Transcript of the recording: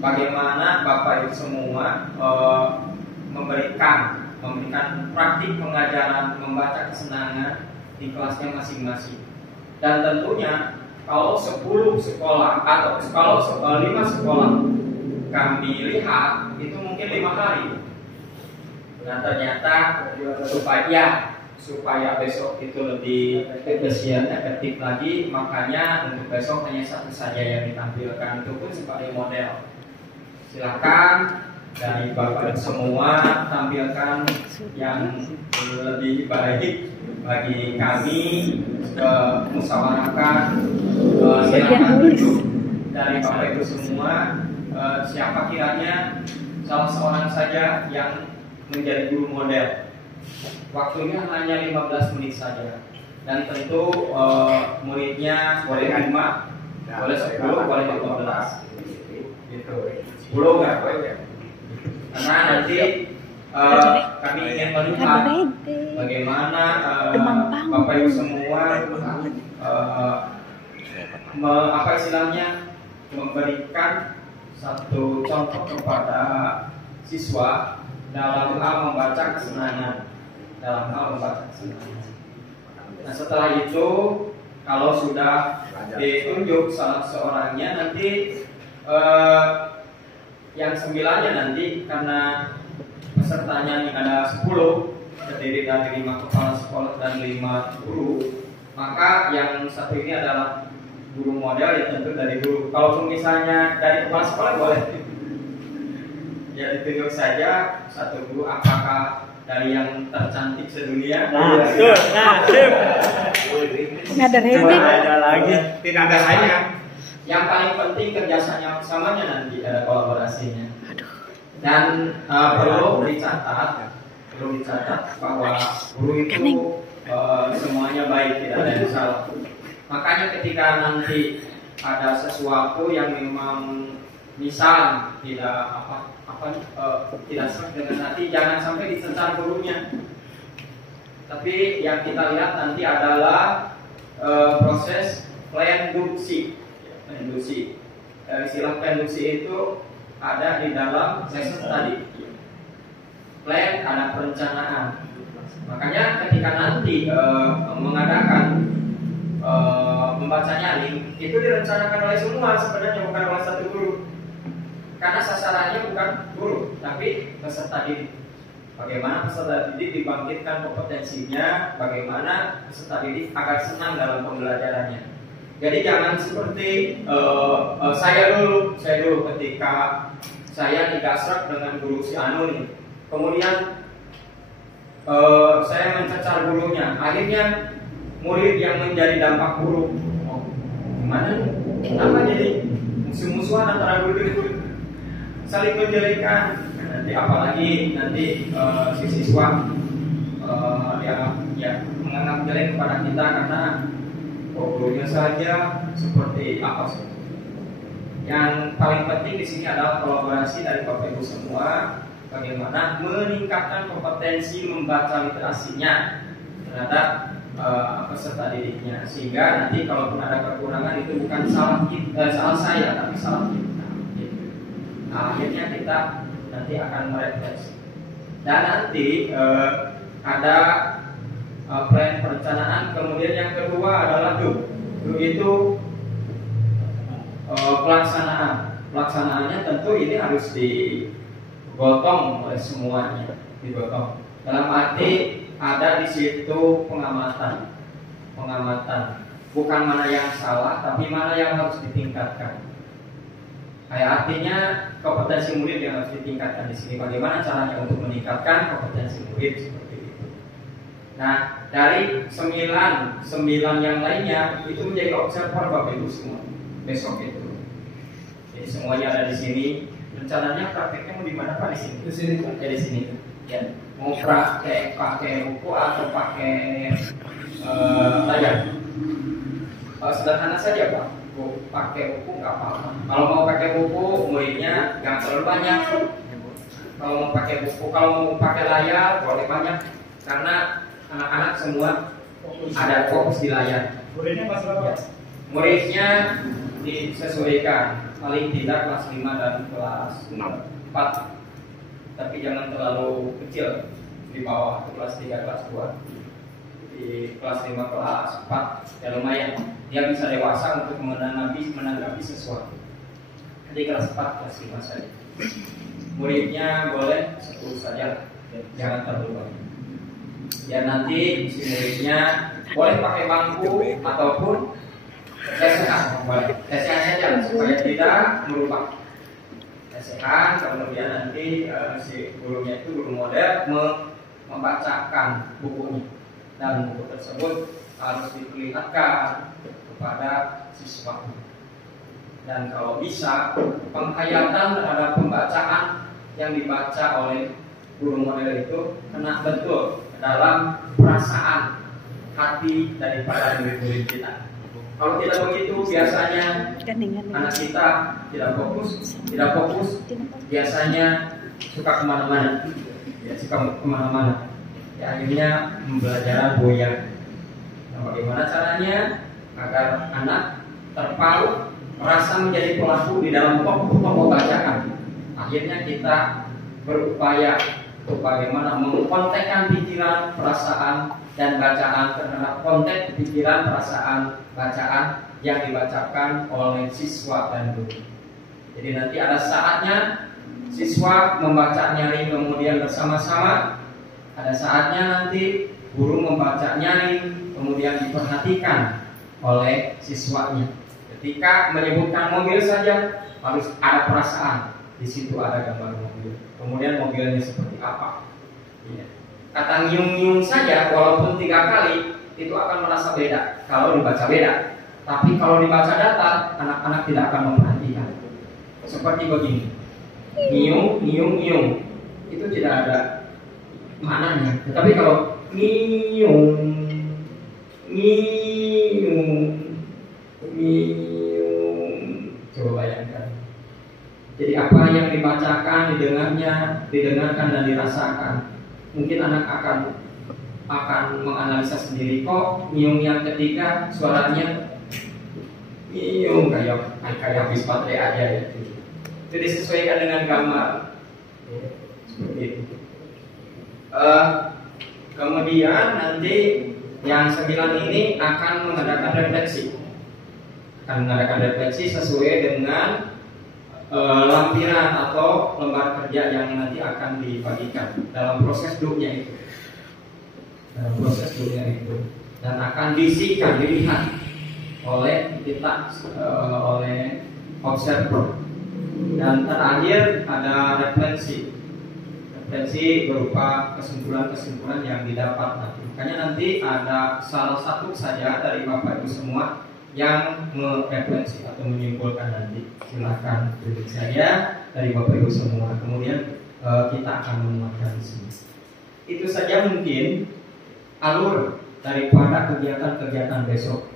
bagaimana Bapak Ibu semua memberikan praktik pengajaran membaca kesenangan di kelasnya masing-masing. Dan tentunya kalau 10 sekolah atau kalau 5 sekolah kami lihat itu mungkin 5 hari. Nah ternyata supaya besok itu lebih efektif lagi, makanya untuk besok hanya satu saja yang ditampilkan, itu pun sebagai model. Silakan dari Bapak semua tampilkan yang lebih baik bagi kami, musyawarahkan. Silakan tunjuk dari Bapak Ibu semua siapa kiranya salah seorang saja yang menjadi guru model. Waktunya hanya 15 menit saja. Dan tentu muridnya boleh 5, boleh 10, boleh 15. Gitu. 10 enggak? Karena nanti kami ingin melihat bagaimana Bapak Ibu semua apa istilahnya memberikan satu contoh kepada siswa dalam hal membaca kesenangan. Nah setelah itu kalau sudah ditunjuk salah seorangnya, nanti yang 9-nya nanti karena pesertanya ini ada 10, terdiri dari 5 kepala sekolah dan 5 guru, maka yang satu ini adalah guru model, ya tentu dari guru. Kalau misalnya dari kepala sekolah boleh ya ditunjuk saja satu guru, apakah dari yang tercantik sedunia. Nggak ada rating. Ada lagi. Tidak ada lainnya. Yang paling penting kerjasamanya nanti ada kolaborasinya. Dan perlu dicatat bahwa guru itu semuanya baik, tidak ada yang salah. Makanya ketika nanti ada sesuatu yang memang misal tidak tidak sesuai dengan hati, jangan sampai dicecar gurunya. Tapi yang kita lihat nanti adalah proses penduksi. Istilah penduksi itu ada di dalam lesson tadi. Plan ada perencanaan. Makanya ketika nanti mengadakan membaca nyaring, itu direncanakan oleh semua sebenarnya, bukan oleh satu guru. Karena sasarannya bukan guru, tapi peserta didik. Bagaimana peserta didik dibangkitkan kompetensinya, bagaimana peserta didik agar senang dalam pembelajarannya. Jadi jangan seperti saya dulu ketika saya digasrak dengan guru si Anu nih. Kemudian saya mencecar gurunya, akhirnya murid yang menjadi dampak buruk. Gimana nih? Kenapa jadi musuh-musuhan antara guru itu? Saling menjelekan. Nanti apalagi nanti si siswa ya menganggap jelek kepada kita karena gurunya saja seperti apa sih. Yang paling penting di sini adalah kolaborasi dari Bapak Ibu semua, bagaimana meningkatkan kompetensi membaca literasinya terhadap peserta didiknya, sehingga nanti kalaupun ada kekurangan itu bukan salah saya, tapi salah kita. Nah, akhirnya kita nanti akan merefleksi. Dan nanti ada plan perencanaan. Kemudian yang kedua adalah do itu pelaksanaan. Pelaksanaannya tentu ini harus digotong oleh semuanya, digotong. Dalam arti ada di situ pengamatan, bukan mana yang salah, tapi mana yang harus ditingkatkan. Artinya kompetensi murid yang harus ditingkatkan di sini. Bagaimana caranya untuk meningkatkan kompetensi murid seperti itu. Nah, dari 9 yang lainnya itu menjadi observer Bapak Ibu semua besok itu. Jadi semuanya ada di sini. Rencananya prakteknya mau di mana Pak? Di sini. Di sini. Ya di sini. Ya. Mau praktek pakai buku atau pakai layar? Sederhana saja Pak. Pakai buku nggak apa-apa. Kalau mau pakai buku, muridnya jangan terlalu banyak. Kalau mau pakai layar boleh banyak, karena anak-anak semua ada fokus di layar. Muridnya pas berapa? Muridnya disesuaikan. paling tidak kelas 5 dan kelas 4. Tapi jangan terlalu kecil di bawah kelas 3, kelas 2. Di kelas 5, kelas 4 ya lumayan. Dia bisa dewasa untuk menanggapi sesuatu. Jadi kelas 4, kelas 5 saja. Muridnya boleh 10 saja, jangan terlalu banyak. Ya nanti si muridnya boleh pakai bangku ataupun lesehan, boleh lesehan saja supaya tidak merubah. Lesehan, kemudian nanti si gurunya itu guru model membacakan bukunya, dan buku tersebut harus diperlihatkan kepada siswa. Dan kalau bisa penghayatan terhadap pembacaan yang dibaca oleh guru model itu kena betul dalam perasaan hati daripada murid-murid kita. Kalau tidak begitu biasanya anak kita tidak fokus, biasanya suka kemana-mana, ya, akhirnya pembelajaran goyah. Nah, bagaimana caranya agar anak terpaut merasa menjadi pelaku di dalam pokok bacaan? Akhirnya kita berupaya untuk bagaimana mengkontekkan pikiran, perasaan, dan bacaan terhadap konteks pikiran, perasaan, bacaan yang dibacakan oleh siswa dan guru. Jadi nanti ada saatnya siswa membaca nyaring kemudian bersama-sama, ada saatnya nanti guru membaca nyaring kemudian diperhatikan oleh siswanya. Ketika menyebutkan mobil saja harus ada perasaan. Di situ ada gambar mobil. Kemudian mobilnya seperti apa? Ya. Kata nyium-nyium saja walaupun 3 kali itu akan merasa beda kalau dibaca beda. Tapi kalau dibaca datar, anak-anak tidak akan memperhatikan. Seperti begini. Nyium, nyium, nyium. Itu tidak ada maknanya. Tetapi kalau nyium, nyium, coba bayangkan. Jadi apa yang dibacakan, didengarkan dan dirasakan. Mungkin anak akan menganalisa sendiri, kok nyium yang ketiga suaranya nyium kayak habis baterai aja ya. Itu disesuaikan dengan gambar. Seperti itu. Kemudian nanti yang 9 ini akan mengadakan refleksi. Sesuai dengan lampiran atau lembar kerja yang nanti akan dibagikan dalam proses duduknya itu. Dan akan dilihat oleh kita, oleh observer. Dan terakhir ada refleksi berupa kesimpulan-kesimpulan yang didapat nanti. Makanya nanti ada salah satu saja dari Bapak Ibu semua yang merefleksi atau menyimpulkan nanti. Silakan duduk saja dari Bapak Ibu semua. Kemudian kita akan menguatkan di sini. Itu saja mungkin alur daripada kegiatan-kegiatan besok.